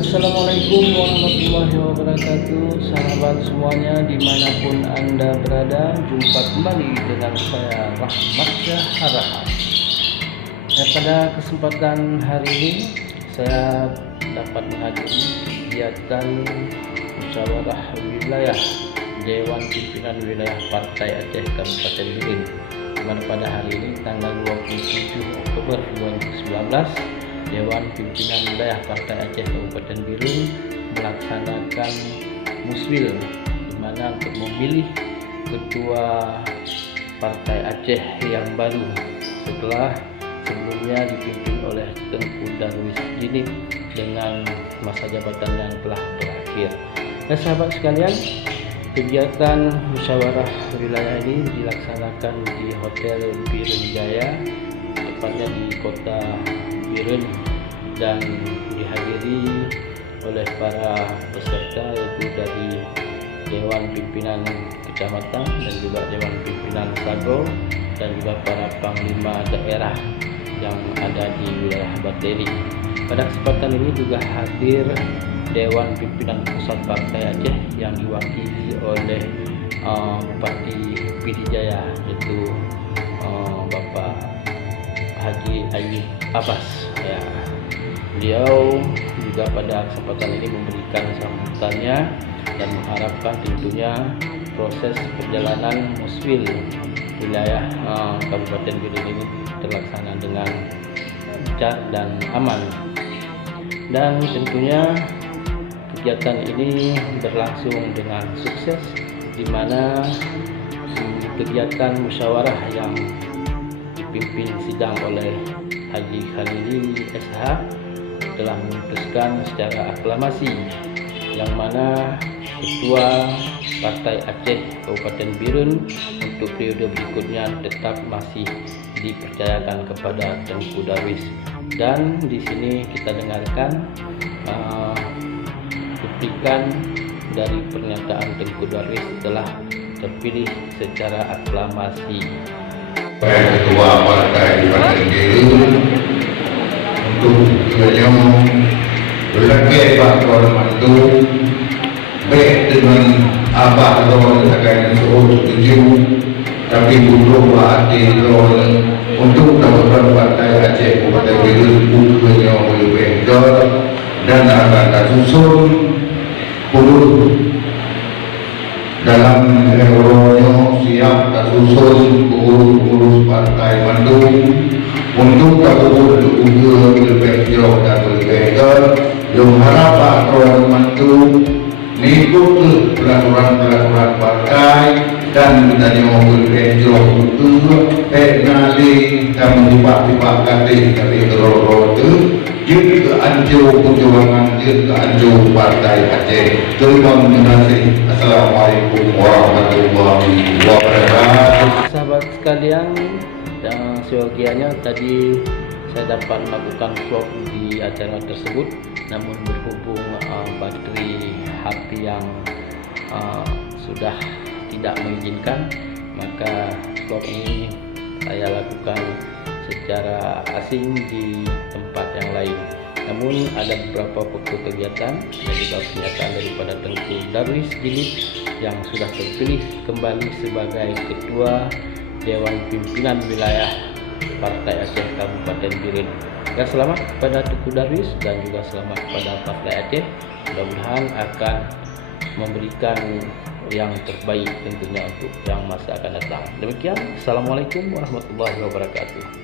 Assalamualaikum warahmatullahi wabarakatuh. Sahabat semuanya dimanapun Anda berada, jumpa kembali dengan saya Rahmat Syaharaha. Pada kesempatan hari ini saya dapat menghadiri kegiatan musyawarah wilayah Dewan Pimpinan Wilayah Partai Aceh Kabupaten Biren, di mana pada hari ini tanggal 27 Oktober 2019 Dewan Pimpinan Wilayah Partai Aceh Kabupaten Biren melaksanakan muswil, di mana untuk memilih ketua Partai Aceh yang baru setelah sebelumnya dipimpin oleh Tengku Darwis Jinit dengan masa jabatan yang telah berakhir. Nah, sahabat sekalian, kegiatan musyawarah wilayah ini dilaksanakan di Hotel Biren Jaya, tepatnya di kota Biren, dan dihadiri oleh para peserta yaitu dari Dewan Pimpinan Kecamatan dan juga Dewan Pimpinan Sago dan juga para panglima daerah yang ada di wilayah Bateri. Pada kesempatan ini juga hadir Dewan Pimpinan Pusat Partai Aceh yang diwakili oleh Bupati Pidijaya, yaitu Bapak Haji Ayub Abbas. Ya, beliau juga pada kesempatan ini memberikan sambutannya dan mengharapkan tentunya proses perjalanan muswil wilayah Kabupaten Biren ini terlaksana dengan lancar dan aman. Dan tentunya kegiatan ini berlangsung dengan sukses, di mana kegiatan musyawarah yang dipimpin sidang oleh Haji Khalili SH telah memutuskan secara aklamasi yang mana ketua Partai Aceh Kabupaten Biren untuk periode berikutnya tetap masih dipercayakan kepada Tengku Darwis. Dan di sini kita dengarkan petikan dari pernyataan Tengku Darwis telah terpilih secara aklamasi. Ketua Partai Biren untuk beliau berlagak bakal mandu baik dengan abah lor akan seorang tujuh, tapi butuh hati lor untuk tawaran Partai Aceh Kabupaten Biren beliau lebih besar dan akan tersusun puluh dalam euronya siap tersusun pengurus partai Bandung untuk takut lebih jauh dan lebih besar. Yang harap aturan Bandung mengikut peraturan partai dan kita diomong lebih jauh untuk penali dan menyipak-sipak dari teror itu ke anjur perjuangan ke anjur Partai Aceh. Terima kasih. Assalamualaikum warahmatullahi wabarakatuh. Sahabat sekalian, dan seyogianya tadi saya dapat melakukan vlog di acara tersebut, namun berhubung bateri HP yang sudah tidak mengizinkan, maka vlog ini saya lakukan secara asing di tempat yang lain. Namun ada beberapa foto kegiatan dan juga pernyataan daripada Tengku Darwis Jinit yang sudah terpilih kembali sebagai Ketua Dewan Pimpinan Wilayah Partai Aceh Kabupaten Biren. Dan selamat kepada Tengku Darwis dan juga selamat kepada Partai Aceh. Mudah-mudahan akan memberikan yang terbaik tentunya untuk yang masa akan datang. Demikian, Assalamualaikum warahmatullahi wabarakatuh.